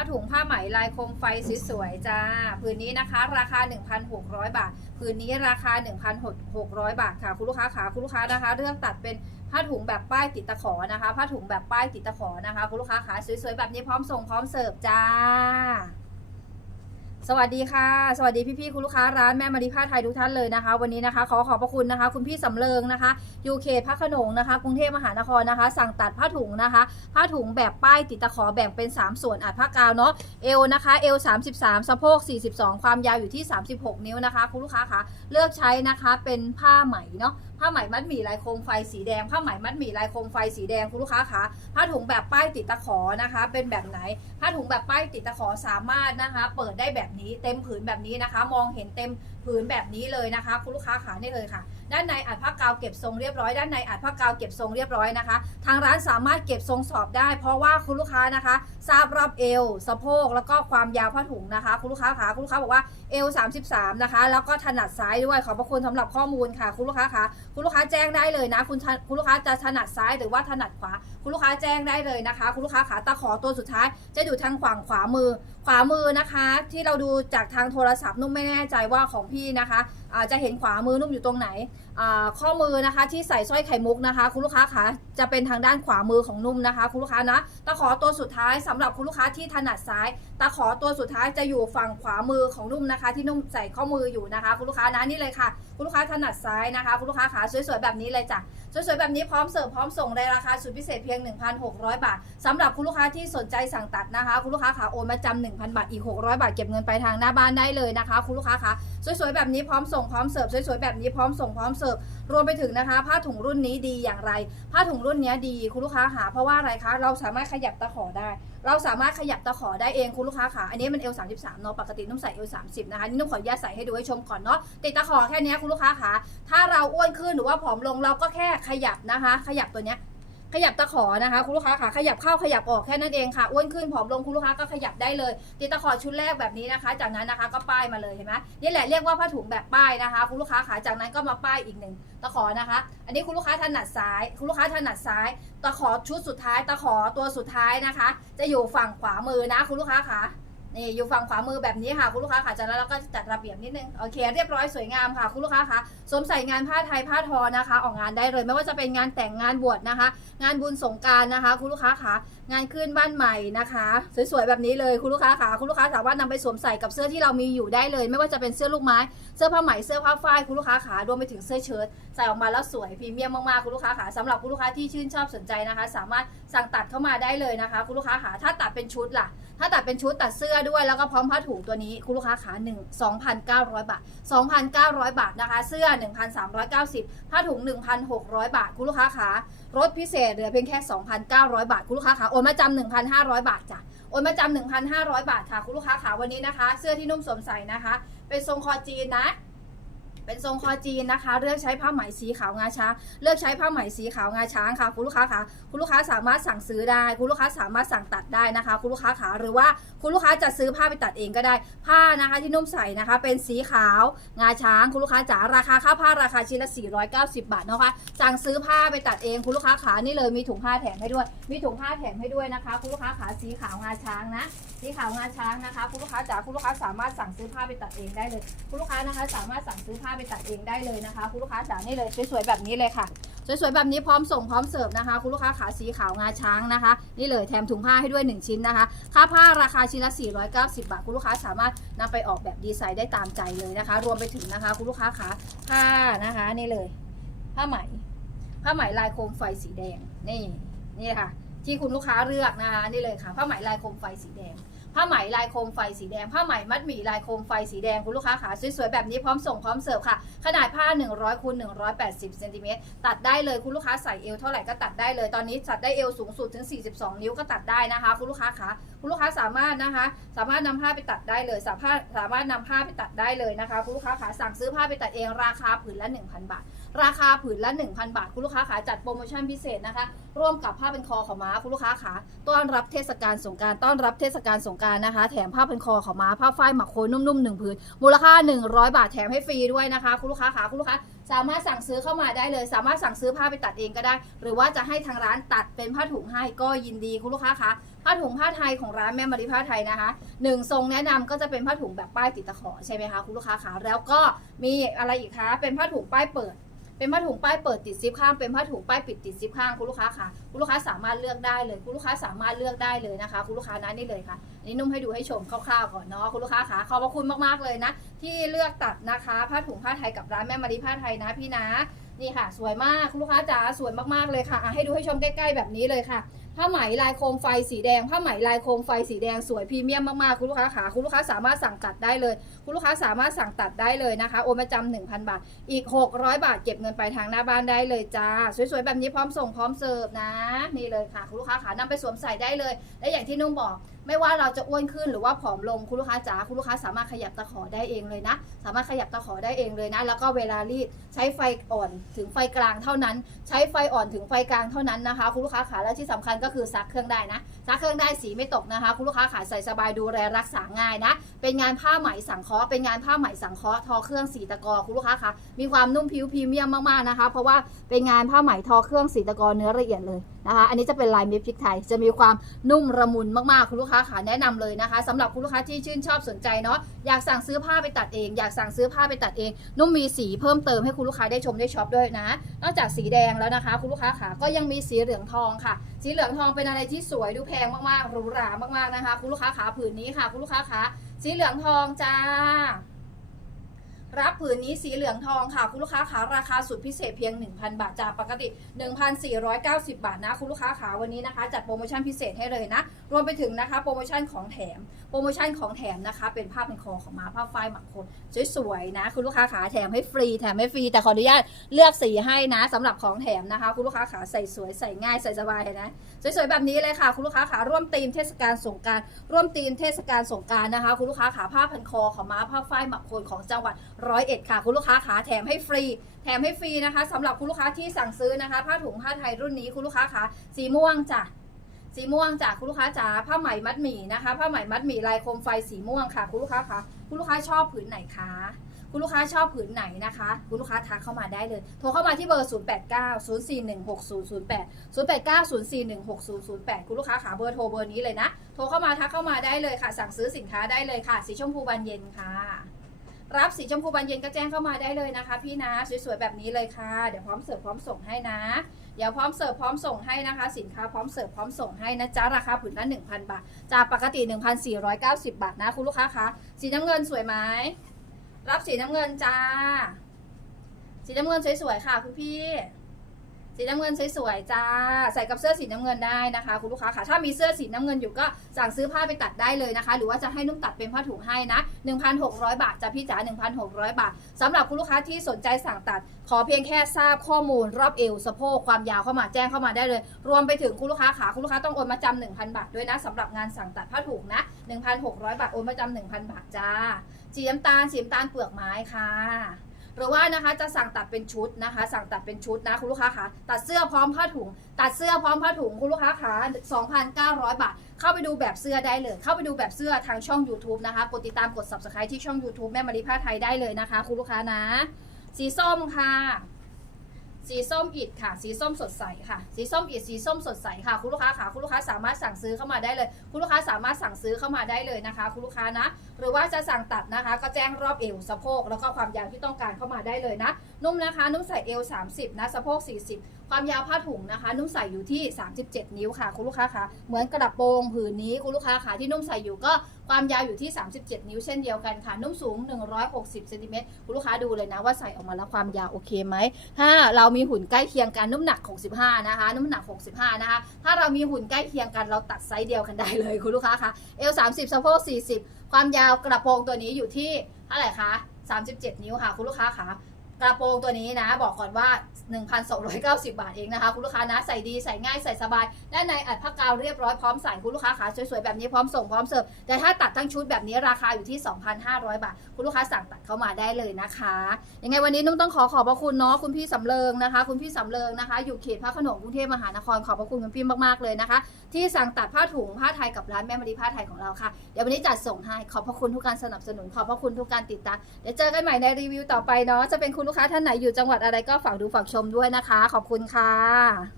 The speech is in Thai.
ผ้าถุงผ้าไหมลายโคมไฟสวยๆจ้าผืนนี้นะคะ ราคา 1,600 บาทผืนนี้ราคา 1,600 บาทค่ะคุณลูกค้าขาคุณลูกค้านะคะเลือกตัดเป็นผ้าถุงแบบป้ายติดตะขอนะคะ ผ้าถุงแบบป้ายติดตะขอนะคะ คุณลูกค้าขาสวยๆแบบนี้พร้อมส่งพร้อมเสิร์ฟจ้า สวัสดีค่ะ สวัสดีพี่ๆคุณลูกค้าร้านแม่มารีผ้าไทยทุกท่านเลยนะคะ วันนี้นะคะขอขอบพระคุณนะคะ คุณพี่สำเริงนะคะยูเคพระขนงนะคะ กรุงเทพมหานครนะคะ สั่งตัดผ้าถุงนะคะ ผ้าถุงแบบป้ายติดตะขอแบ่งเป็น 3 ส่วนอัดผ้ากาวเนาะเอวนะคะเอว33 สะโพก 42 ความยาวอยู่ที่ 36 นิ้วนะคะ คุณลูกค้าคะเลือกใช้นะคะเป็นผ้าไหมเนาะ ผ้าไหมมัดหมี่ลายโคมไฟสีแดง ผ้าไหมมัดหมี่ลายโคมไฟสีแดงคุณลูกค้าคะผ้าถุงแบบป้ายติดตะขอนะคะ เป็นแบบไหน ผ้าถุงแบบป้ายติดตะขอสามารถนะคะ เปิดได้แบบนี้เต็มผืนแบบนี้นะคะ มองเห็นเต็มผืนแบบนี้เลยนะคะ คุณลูกค้าขาได้เลยค่ะ ด้านในอัดผ้ากาวเก็บทรงเรียบร้อยด้านในอัดผ้ากาวเก็บทรงเรียบร้อยนะคะ ทางร้านสามารถเก็บทรงสอบได้ เพราะว่าคุณลูกค้านะคะ ทราบรอบเอวสะโพกแล้วก็ความยาวผ้าถุงนะคะ คุณลูกค้าขาคุณลูกค้าบอกว่าเอว33นะคะแล้วก็ถนัดซ้ายด้วยขอบพระคุณสำหรับข้อมูลค่ะ คุณลูกค้าคะคุณลูกค้าแจ้งได้เลยนะ คุณคุณลูกค้าจะถนัดซ้ายหรือว่าถนัดขวา คุณลูกค้าแจ้งได้เลยนะคะ คุณลูกค้าขาตะขอตัวสุดท้าย จะอยู่ทางฝั่งขวามือ ขวามือนะคะ ที่เราดูจากทางโทรศัพท์นุ่มไม่แน่ใจว่าของพี่นะคะจะเห็นขวามือนุ่มอยู่ตรงไหนข้อมือนะคะที่ใส่สร้อยไข่มุกนะคะ คุณลูกค้าคะจะเป็นทางด้านขวามือของนุ่มนะคะ คุณลูกค้านะตะขอตัวสุดท้ายสำหรับคุณลูกค้าที่ถนัดซ้ายตะขอตัวสุดท้ายจะอยู่ฝั่งขวามือของนุ่มนะคะ ที่นุ่มใส่ข้อมืออยู่นะคะ คุณลูกค้านะนี่เลยค่ะ คุณลูกค้าถนัดซ้ายนะคะ คุณลูกค้าขาสวยๆแบบนี้เลยจ้ะสวยๆแบบนี้พร้อมเสิร์ฟพร้อมส่งในราคาสุดพิเศษเพียง 1,600 บาทสำหรับคุณลูกค้าที่สนใจสั่งตัดนะคะ คุณลูกค้าขาโอนมาจำ1,000 บาทอีก 600 บาทเก็บเงินปลายทางหน้าบ้านได้เลยนะคะ คุณลูกค้าขาสวยๆแบบนี้พร้อมส่ง่งพร้อมเสิร์ฟสวยๆแบบนี้พร้อมส่งพร้อมเสิร์ฟรวมไปถึงนะคะ ผ้าถุงรุ่นนี้ดีอย่างไร ผ้าถุงรุ่นนี้ดีคุณลูกค้าหาเพราะว่าอะไรคะเราสามารถขยับตะขอได้ เราสามารถขยับตะขอได้เองคุณลูกค้าขาอันนี้มันเอล33เนาะปกตินุ่มใส่เอล30นะคะนี่นุ่มขออนุญาตใส่ให้ดูให้ชมก่อนเนาะติดตะขอแค่เนี้ยคุณลูกค้าขาถ้าเราอ้วนขึ้นหรือว่าผอมลงเราก็แค่ขยับนะคะ ขยับตัวเนี้ย ขยับตะขอนะคะคุณลูกค้าขาขยับเข้าขยับออกแค่นั้นเองค่ะอ้วนขึ้นผอมลงคุณลูกค้าก็ขยับได้เลยติดตะขอชุดแรกแบบนี้นะคะ จากนั้นนะคะก็ป้ายมาเลยเห็นไหมนี่แหละเรียกว่าผ้าถุงแบบป้ายนะคะคุณลูกค้าขาจากนั้นก็มาป้ายอีกหนึ่งตะขอนะคะ อันนี้คุณลูกค้าถนัดซ้าย คุณลูกค้าถนัดซ้าย ตะขอชุดสุดท้าย ตะขอตัวสุดท้ายนะคะ จะอยู่ฝั่งขวามือนะคุณลูกค้าขา นี่อยู่ฝั่งขวามือแบบนี้ค่ะคุณลูกค้าขาจากนั้นเราก็จัดระเบียบนิดนึงโอเคเรียบร้อยสวยงามค่ะคุณลูกค้าคะสวมใส่งานผ้าไทยผ้าทอนะคะ ออกงานได้เลย ไม่ว่าจะเป็นงานแต่งงานบวชนะคะ งานบุญสงการนะคะ คุณลูกค้าขางานขึ้นบ้านใหม่นะคะ สวยๆแบบนี้เลยคุณลูกค้าขาคุณลูกค้าสามารถนำไปสวมใส่กับเสื้อที่เรามีอยู่ได้เลย ไม่ว่าจะเป็นเสื้อลูกไม้เสื้อผ้าไหมเสื้อผ้าฝ้ายคุณลูกค้าขารวมไปถึงเสื้อเชิ้ตใส่ออกมาแล้วสวยพรีเมียมมากๆคุณลูกค้าขาสำหรับคุณลูกค้าที่ชื่นชอบสนใจนะคะ สามารถสั่งตัดเข้ามาได้เลยนะคะ คุณลูกค้าขาถ้าตัดเป็นชุดล่ะ ถ้าตัดเป็นชุดตัดเสื้อด้วยแล้วก็พร้อมผ้าถุงตัวนี้คุณลูกค้าขา1 2,900บาท2,900บาทนะคะเสื้อ1,390ผ้าถุง1,600บาทคุณลูกค้าขารถพิเศษเหลือเพียงแค่2,900บาทคุณลูกค้าขาโอนมาจำ1,500บาทจ้ะโอนมาจำ1,500บาทค่ะคุณลูกค้าขาวันนี้นะคะ เสื้อที่นุ่มสวมใส่นะคะ เป็นทรงคอจีนนะ เป็นทรงคอจีนนะคะ เลือกใช้ผ้าไหมสีขาวงาช้าง เลือกใช้ผ้าไหมสีขาวงาช้างค่ะ คุณลูกค้าขาคุณลูกค้าสามารถสั่งซื้อได้ คุณลูกค้าสามารถสั่งตัดได้นะคะ คุณลูกค้าขาหรือว่าคุณลูกค้าจะซื้อผ้าไปตัดเองก็ได้ ผ้านะคะที่นุ่มใส่นะคะ เป็นสีขาวงาช้าง คุณลูกค้าจ๋าราคาค่าผ้าราคาชิ้นละ 490 บาทนะคะ สั่งซื้อผ้าไปตัดเอง คุณลูกค้าขานี่เลยมีถุงผ้าแถมให้ด้วย มีถุงผ้าแถมให้ด้วยนะคะ คุณลูกค้าขาสีขาวงาช้างนะสีขาวงาช้างนะคะ คุณลูกค้าจ๋าคุณลูกค้าสามารถสั่งซื้อผ้าไปตัดเองได้เลย คุณลูกค้านะคะ สามารถสั่งซื้อผ้าไปตัดเองได้เลยนะคะ คุณลูกค้าจ๋านี่เลยสวยๆแบบนี้เลยค่ะ สวยๆแบบนี้พร้อมส่งพร้อมเสิร์ฟนะคะ คุณลูกค้าขาสีขาวงาช้างนะคะ นี่เลยแถมถุงผ้าให้ด้วย 1 ชิ้นนะคะ ค่าผ้าราคาชิ้นละ 490 บาท คุณลูกค้าสามารถนำไปออกแบบดีไซน์ได้ตามใจเลยนะคะ รวมไปถึงนะคะ คุณลูกค้าขาผ้านะคะ นี่เลย ผ้าไหม ผ้าไหมลายโคมไฟสีแดง นี่นี่ค่ะ ที่คุณลูกค้าเลือกนะคะ นี่เลยค่ะ ผ้าไหมลายโคมไฟสีแดง ผ้าไหมลายโคมไฟสีแดง ผ้าไหมมัดหมี่ลายโคมไฟสีแดงคุณลูกค้าขาสวยๆแบบนี้พร้อมส่งพร้อมเสิร์ฟค่ะ ขนาดผ้า 100คูณ180เซนติเมตรตัดได้เลยคุณลูกค้าใส่เอวเท่าไหร่ก็ตัดได้เลยตอนนี้ตัดได้เอวสูงสุดถึง 42 นิ้วก็ตัดได้นะคะ คุณลูกค้าขาคุณลูกค้าสามารถนะคะ สามารถนำผ้าไปตัดได้เลย สามารถสามารถนำผ้าไปตัดได้เลยนะคะคุณลูกค้าขาสั่งซื้อผ้าไปตัดเองราคาผืนละ 1,000 บาท ราคาผืนละ 1,000 บาท คุณลูกค้าขาจัดโปรโมชั่นพิเศษนะคะ ร่วมกับผ้าเป็นคอขาม้าคุณลูกค้าขาต้อนรับเทศกาลสงการต้อนรับเทศกาลสงการนะคะ แถมผ้าเป็นคอขาม้าผ้าฝ้ายหมักโคนนุ่มๆหนึ่งผืนมูลค่า 100 บาทแถมให้ฟรีด้วยนะคะ คุณลูกค้าขาคุณลูกค้าสามารถสั่งซื้อเข้ามาได้เลย สามารถสั่งซื้อผ้าไปตัดเองก็ได้ หรือว่าจะให้ทางร้านตัดเป็นผ้าถุงให้ก็ยินดีคุณลูกค้าคะผ้าผ้าถุงผ้าไทยของร้านแม่มาริผ้าไทยนะคะหนึ่งทรงแนะนำก็จะเป็นผ้าถุงแบบป้ายติดตะขอใช่ไหมคะคุณลูกค้าคะแล้วก็มีอะไรอีกคะเป็นผ้าถุงป้ายเปิด เป็นผ้าถุงป้ายเปิดติดซิปข้าง เป็นผ้าถุงป้ายปิดติดซิปข้างคุณลูกค้าค่ะ คุณลูกค้าสามารถเลือกได้เลย คุณลูกค้าสามารถเลือกได้เลยนะคะ คุณลูกค้านั้นนี่เลยค่ะอันนี่นุ่มให้ดูให้ชมคร่าวๆก่อนเนาะคุณลูกค้าค่ะขอบพระคุณมากๆเลยนะ ที่เลือกตัดนะคะผ้าถุงผ้าไทยกับร้านแม่มารีผ้าไทยนะพี่นะนี่ค่ะ สวยมากคุณลูกค้าจ๋าสวยมากๆเลยค่ะ ให้ดูให้ชมใกล้ ๆ แบบนี้เลยค่ะ ผ้าไหมลายโคมไฟสีแดง ผ้าไหมลายโคมไฟสีแดงสวยพรีเมียมมากๆ คุณลูกค้าขาคุณลูกค้าสามารถสั่งตัดได้เลย คุณลูกค้าสามารถสั่งตัดได้เลยนะคะโอนประจำ1,000บาท อีก 600 บาทเก็บเงินไปทางหน้าบ้านได้เลยจ้า สวยๆ แบบนี้พร้อมส่งพร้อมเสิร์ฟนะ นี่เลยค่ะ คุณลูกค้าขานำไปสวมใส่ได้เลย และอย่างที่นุ่มบอก ไม่ว่าเราจะอ้วนขึ้นหรือว่าผอมลงคุณลูกค้าจ๋าคุณลูกค้าสามารถขยับตะขอได้เองเลยนะ สามารถขยับตะขอได้เองเลยนะ แล้วก็เวลารีดใช้ไฟอ่อนถึงไฟกลางเท่านั้น ใช้ไฟอ่อนถึงไฟกลางเท่านั้นนะคะ คุณลูกค้าขาและที่สำคัญก็คือซักเครื่องได้นะซักเครื่องได้สีไม่ตกนะคะ คุณลูกค้าขาใส่สบายดูแลรักษาง่ายนะ เป็นงานผ้าไหมสังเคราะห์เป็นงานผ้าไหมสังเคราะห์ทอเครื่องสีตะกอคุณลูกค้าคะมีความนุ่มผิวพรีเมียมมากๆนะคะ เพราะว่าเป็นงานผ้าไหมทอเครื่องสีตะกอเนื้อละเอียดเลย นะคะ อันนี้จะเป็นลายเม็ดพริกไทย จะมีความนุ่มระมุนมากๆ คุณลูกค้าค่ะแนะนำเลยนะคะสำหรับคุณลูกค้าที่ชื่นชอบสนใจเนาะ อยากสั่งซื้อผ้าไปตัดเอง อยากสั่งซื้อผ้าไปตัดเอง นุ่มมีสีเพิ่มเติมให้คุณลูกค้าได้ชมได้ช็อปด้วยนะ นอกจากสีแดงแล้วนะคะ คุณลูกค้าค่ะก็ยังมีสีเหลืองทองค่ะ สีเหลืองทองเป็นอะไรที่สวยดูแพงมากๆหรูหรามากๆนะคะ คุณลูกค้าขาผืนนี้ค่ะ คุณลูกค้าขาสีเหลืองทองจ้า รับผืนนี้สีเหลืองทองค่ะ คุณลูกค้าขาราคาสุดพิเศษเพียง 1,000 บาทจากปกติ 1,490 บาทนะ คุณลูกค้าขาวันนี้นะคะ จัดโปรโมชั่นพิเศษให้เลยนะ รวมไปถึงนะคะ โปรโมชั่นของแถม โปรโมชั่นของแถมนะคะ เป็นผ้าเป็นคอของมาผ้าฝ้ายหมักโคนสวยๆนะ คุณลูกค้าขาแถมให้ฟรีแถมให้ฟรี แต่ขออนุญาตเลือกสีให้นะสำหรับของแถมนะคะ คุณลูกค้าขาใส่สวยใส่ง่ายใส่สบายนะสวยๆแบบนี้เลยค่ะคุณลูกค้าขาร่วมธีมเทศกาลสงการร่วมธีมเทศกาลสงการนะคะ คุณลูกค้าขาผ้าพันคอของมาผ้าฝ้ายหมักโคนของจังหวัดร้อยเอ็ดค่ะ คุณลูกค้าขาแถมให้ฟรี แถมให้ฟรีนะคะสำหรับคุณลูกค้าที่สั่งซื้อนะคะ ผ้าถุงผ้าไทยรุ่นนี้คุณลูกค้าขาสีม่วงจ้ะ สีม่วงจากคุณลูกค้าจ๋าผ้าไหมมัดหมี่นะคะ ผ้าไหมมัดหมี่ลายโคมไฟสีม่วงค่ะ คุณลูกค้าคะคุณลูกค้าชอบผืนไหนคะคุณลูกค้าชอบผืนไหนนะคะ คุณลูกค้าทักเข้ามาได้เลย โทรเข้ามาที่เบอร์ 0 8 9 0 4 1 6 0 0 8 0 8 9 0 4 1 6 0 0 8 คุณลูกค้าขาเบอร์โทรเบอร์นี้เลยนะ โทรเข้ามาทักเข้ามาได้เลยค่ะ สั่งซื้อสินค้าได้เลยค่ะ สีชมพูบานเย็นค่ะ รับสีชมพูบานเย็นก็แจ้งเข้ามาได้เลยนะคะ พี่นะสวยๆแบบนี้เลยค่ะเดี๋ยวพร้อมเสิร์ฟพร้อมส่งให้นะเดี๋ยวพร้อมเสิร์ฟพร้อมส่งให้นะคะ สินค้าพร้อมเสิร์ฟพร้อมส่งให้นะจ๊ะราคาผืนละ1,000 บาทจากปกติ 1,490 บาทนะคุณลูกค้าคะสีน้ำเงินสวยไหมรับสีน้ำเงินจ้า สีน้ำเงินสวยๆค่ะคุณพี่ สีน้ำเงินสวยๆจ้า ใส่กับเสื้อสีน้ำเงินได้นะคะ คุณลูกค้าค่ะถ้ามีเสื้อสีน้ำเงินอยู่ก็สั่งซื้อผ้าไปตัดได้เลยนะคะ หรือว่าจะให้นุ่มตัดเป็นผ้าถุงให้นะ 1,600 บาทจ้ะพี่จ๋า1,600 บาทสำหรับคุณลูกค้าที่สนใจสั่งตัด ขอเพียงแค่ทราบข้อมูลรอบเอวสะโพกความยาวเข้ามาแจ้งเข้ามาได้เลย รวมไปถึงคุณลูกค้าขาคุณลูกค้าต้องโอนมาจำ1,000 บาทด้วยนะสำหรับงานสั่งตัดผ้าถุงนะ1,600 บาทโอนมาจำ1,000 บาทจ้าสีน้ำตาลสีน้ำตาลเปลือกไม้ค่ะ หรือว่านะคะจะสั่งตัดเป็นชุดนะคะ สั่งตัดเป็นชุดนะคุณลูกค้าคะตัดเสื้อพร้อมผ้าถุง ตัดเสื้อพร้อมผ้าถุงคุณลูกค้าคะ2,900 บาท เข้าไปดูแบบเสื้อได้เลย เข้าไปดูแบบเสื้อทางช่อง YouTube นะคะ กดติดตามกด subscribe ที่ช่อง YouTube แม่มารีผ้าไทยได้เลยนะคะ คุณลูกค้านะ สีส้มค่ะ สีส้มอิดค่ะ สีส้มสดใสค่ะ สีส้มอิดสีส้มสดใสค่ะ คุณลูกค้าค่ะคุณลูกค้าสามารถสั่งซื้อเข้ามาได้เลย คุณลูกค้าสามารถสั่งซื้อเข้ามาได้เลยนะคะ คุณลูกค้านะ หรือว่าจะสั่งตัดนะคะ ก็แจ้งรอบเอวสะโพกแล้วก็ความยาวที่ต้องการเข้ามาได้เลยนะ นุ่มนะคะ นุ่มใส่เอว30นะสะโพก40 ความยาวผ้าถุงนะคะ นุ่มใส่อยู่ที่ 37 นิ้วค่ะ คุณลูกค้าคะเหมือนกระโปรงผืนนี้คุณลูกค้าคะที่นุ่มใส่อยู่ก็ความยาวอยู่ที่ 37 นิ้วเช่นเดียวกันค่ะ นุ่มสูง 160เซนติเมตรคุณลูกค้าดูเลยนะว่าใส่ออกมาแล้วความยาวโอเคไหมถ้าเรามีหุ่นใกล้เคียงกันน้ำหนัก 65 นะคะน้ำหนัก 65 นะคะ ถ้าเรามีหุ่นใกล้เคียงกันเราตัดไซส์เดียวกันได้เลยคุณลูกค้าคะเอล30สะโพก40 ความยาวกระโปรงตัวนี้อยู่ที่เท่าไหร่คะ37 นิ้วค่ะ คุณลูกค้าคะ กระโปรงตัวนี้นะ บอกก่อนว่า 1,290 บาทเองนะคะ คุณลูกค้านะใส่ดีใส่ง่ายใส่สบาย ด้านในอัดผ้ากาวเรียบร้อยพร้อมใส่คุณลูกค้าขาสวยๆ แบบนี้พร้อมส่งพร้อมเสิร์ฟแต่ถ้าตัดทั้งชุดแบบนี้ราคาอยู่ที่ 2,500 บาท คุณลูกค้าสั่งตัดเข้ามาได้เลยนะคะยังไงวันนี้นุ่มต้องขอขอบพระคุณเนาะคุณพี่สำเริงนะคะ คุณพี่สำเริงนะคะ อยู่เขตพระขนงกรุงเทพมหานครขอบพระคุณคุณพี่มากๆเลยนะคะ ที่สั่งตัดผ้าถุงผ้าไทยกับร้านแม่มารีผ้าไทยของเราค่ะเดี๋ยววันนี้จัดส่งให้ขอบพระคุณทุกการสนับสนุนขอบพระคุณทุกการติดตามเดี๋ยวเจอกันใหม่ในรีวิวต่อไปเนาะจะเป็นคุณลูกค้าท่านไหนอยู่จังหวัดอะไรก็ฝากดูฝากชมด้วยนะคะ ขอบคุณค่ะ